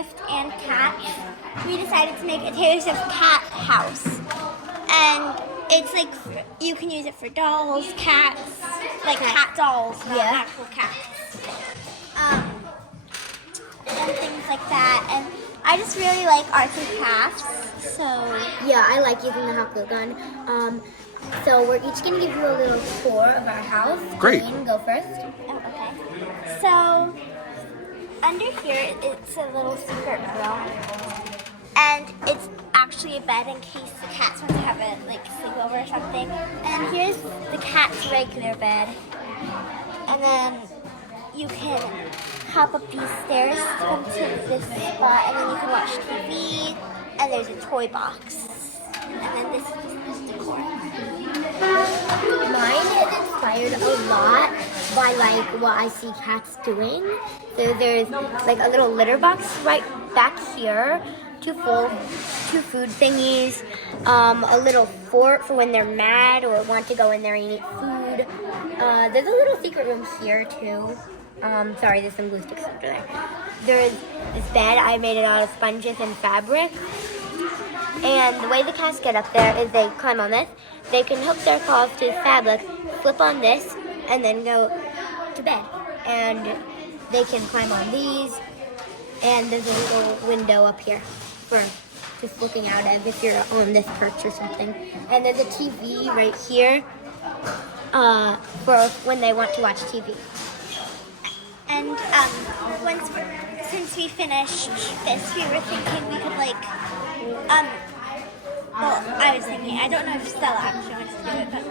Swift and cats, we decided to make a Taylor Swift cat house. And it's like, you can use it for dolls, cats, like cat dolls, not actual cats. And things like that. And I just really like arts and crafts, so... Yeah, I like using the hot glue gun. So we're each going to give you a little tour of our house. Great. Jane, go first. Oh, okay. So, under here, it's a little secret room. And it's actually a bed in case the cats want to have a sleepover or something. And here's the cat's regular bed. And then you can hop up these stairs to come to this spot, and then you can watch TV. And there's a toy box. And then this is just the decor. Mine is inspired a lot by what I see cats doing. So there's a little litter box right back here, two food thingies, a little fort for when they're mad or want to go in there and eat food. There's a little secret room here too. Sorry, there's some glue sticks under there. There's this bed. I made it out of sponges and fabric. And the way the cats get up there is they climb on this. They can hook their claws to the fabric, flip on this, and then go to bed. And they can climb on these. And there's a little window up here for just looking out of if you're on this perch or something. And there's a TV right here for when they want to watch TV. And since we finished this, we were thinking we could I was thinking, I don't know if Stella actually wants to do it, but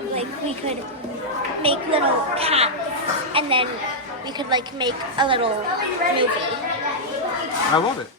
we could make little cats, and then we could make a little movie. I love it.